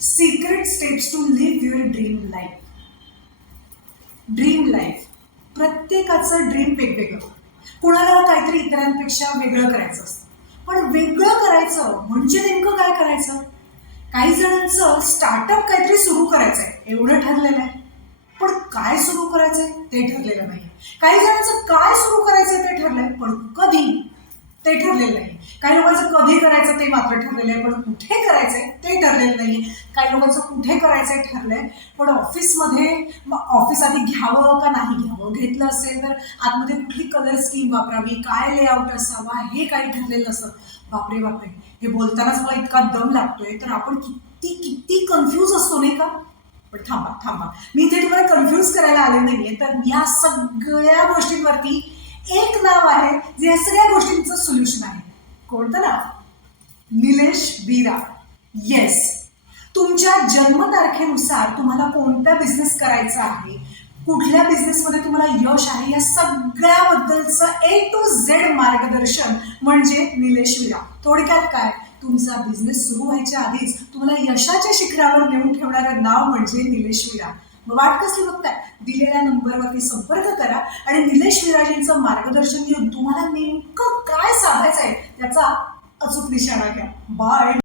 Secret steps to live your dream life. Dream life, प्रत्येकाचं dream वेगवेगळं. कुणाला काहीतरी इतरांपेक्षा वेगळं करायचं असतं. पण वेगळं करायचं म्हणजे नेमकं काय करायचं? काही जणांचं स्टार्टअप काहीतरी सुरू करायचंय एवढं ठरलेलं आहे, पण काय सुरू करायचंय ते ठरलेलं नाही. काही जणांचं काय सुरू करायचंय ते ठरलंय, पण कधी ते ठरलेलं नाही. काही लोकांचं कधी करायचं ते मात्र ठरलेलं आहे, पण कुठे करायचंय ते ठरलेलं नाही. काही लोकांचं कुठे करायचंय ठरलंय, पण ऑफिसमध्ये ऑफिस आधी घ्यावं का नाही घ्यावं, घेतलं असेल तर आतमध्ये कुठली कलर स्कीम वापरावी, काय लेआउट असावा, हे काही ठरलेलं नसतं. बापरे बापरे, हे बोलतानाच मला इतका दम लागतोय, तर आपण किती किती कन्फ्यूज असतो नाही का? पण थांबा थांबा, मी इथे तुम्हाला कन्फ्यूज करायला आले नाहीये. तर या सगळ्या गोष्टींवरती एक नाव आहे जे या सगळ्या गोष्टींचं सोल्युशन आहे. कोणतं नाव? निलेश विरा. येस, तुमच्या जन्मतारखेनुसार तुम्हाला कोणता बिझनेस करायचा आहे, कुठल्या बिझनेसमध्ये तुम्हाला यश आहे, या सगळ्याबद्दलचं ए टू झेड मार्गदर्शन म्हणजे निलेश विरा. थोडक्यात काय, तुमचा बिझनेस सुरू व्हायच्या आधीच तुम्हाला यशाच्या शिखरावर नेऊन ठेवणारं नाव म्हणजे निलेश विरा. मग वाट कसली बघताय? दिलेल्या नंबरवरती संपर्क करा आणि निलेश विराजींचं मार्गदर्शन घेऊन तुम्हाला नेमकं काय साधायचं आहे त्याचा अचूक निशाणा घ्या. बाय.